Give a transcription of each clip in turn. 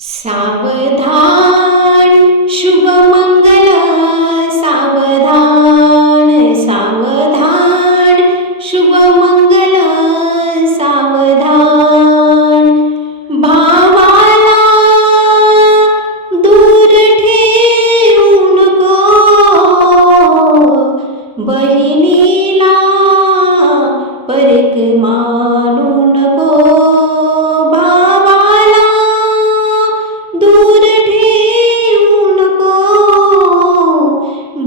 सावधान शुभमंगल सावधान सावधान शुभमंगल सावधान भावाला दूर ठेवू नको बहिणीला परक मानू नको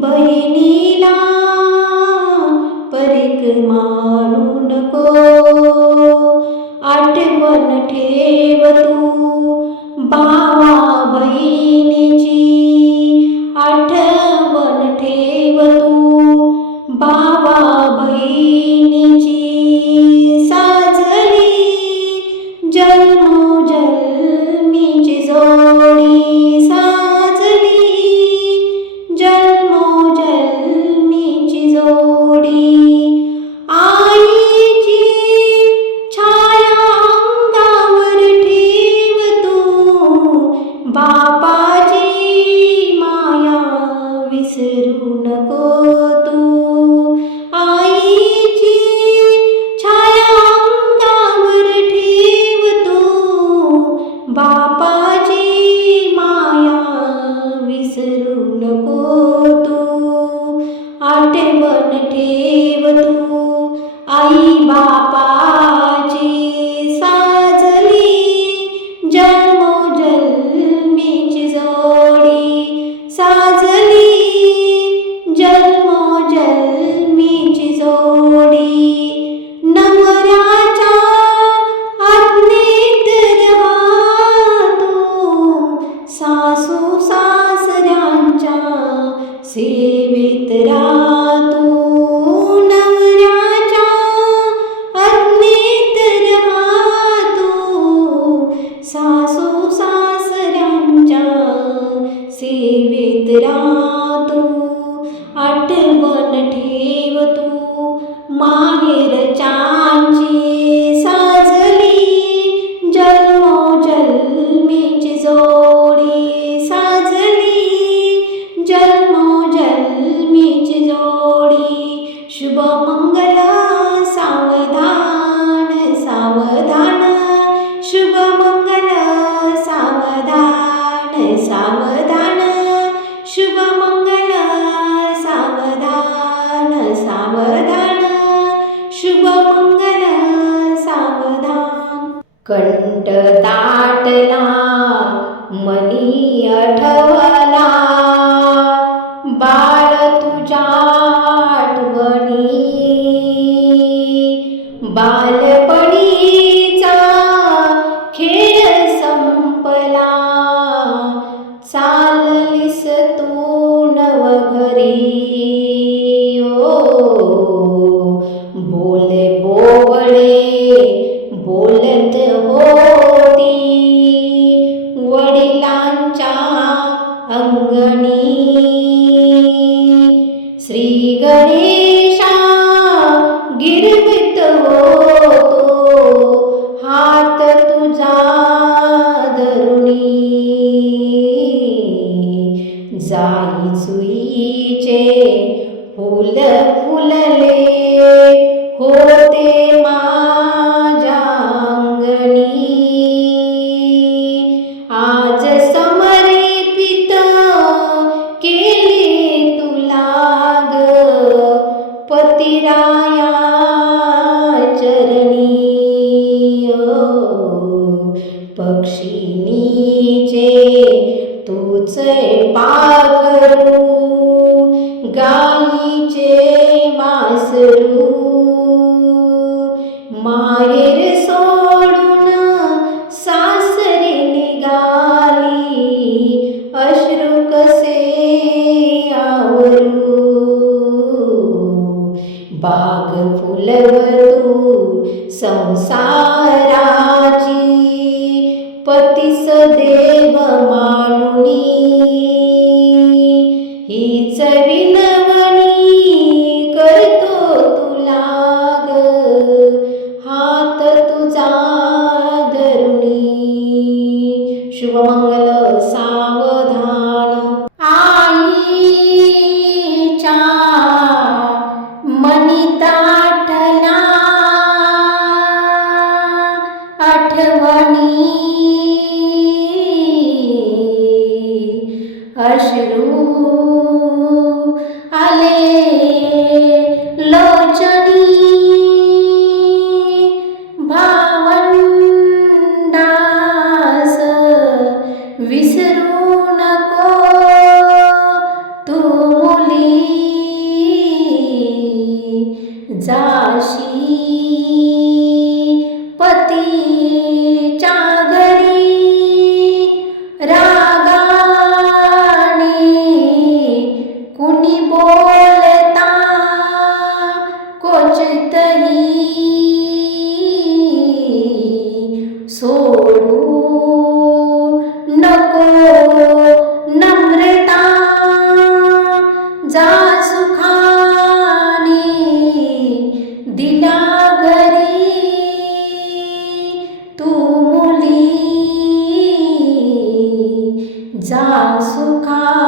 बहिणीला परक मानू नको आठवण ठेव तू भावा बहिणीची आठवण ठेव तू भावा बहिणीची साजली जन्मोजन्मीची जोडी आईची छाया अंगावर ठेव तू बापाची माया विसरू नको तू आईची छाया अंगावर ठेव तू बापाची माया विसरू नको तू आठवण ठेव तू आई बापाची साजली जन्मोजन्मीची जोडी साजली जन्मोजन्मीची जोडी नवऱ्याच्या आज्ञेत रहा तू सासू सासऱ्यांच्या सेवेत राहा तू नवऱ्याच्या आज्ञेत रहा तू सासू सासऱ्यांच्या सेवेत राहा तू आठवण ठेव तू माहेरच्यांची साजली जन्मोजन्मीची जोडी साजली जन्मोजन्मीची जोडी शुभमंगल सावधान सावधान शुभमंगल सावधान सावधान शुभमंगल सावधान सावधान शुभमंगल सावधान कंठ दाटला मनी आठवला बाळ तुझ्या आठवणी बालपणीचा खेळ संपला चाललीस तू नवघरी बोले बोबडे बोलत होती वडिलांच्या अंगणी श्री गणेशा गिरवित होतो हात तुझा धरुणी जाई जुईचे फुल फुलले होते माझ्या अंगणी आज समर्पित केले तुला ग पतिराया चरणी पक्षिणीचे तूच पाखरू गायीचे वासरू माहेर सोडून सासरी निघाली अश्रू कसे आवरू बाग फुलवतू संसाराची पतीस देव मानुनी हीच विनवणी करतो तुला ग हात तुझा धरुणी शुभमंगल चांगलं सावधान. आईच्या मनी दाटल्या आठवणी, अश्रू आले लोचनी. भावंडास विसरू नको तू मुली, जाशी पतीच्या घरी रागाने कुणी बोलता क्वचितही. सोडू नको नम्रता, जा सुखाने दिला घरी तू मुली, जा सुखाने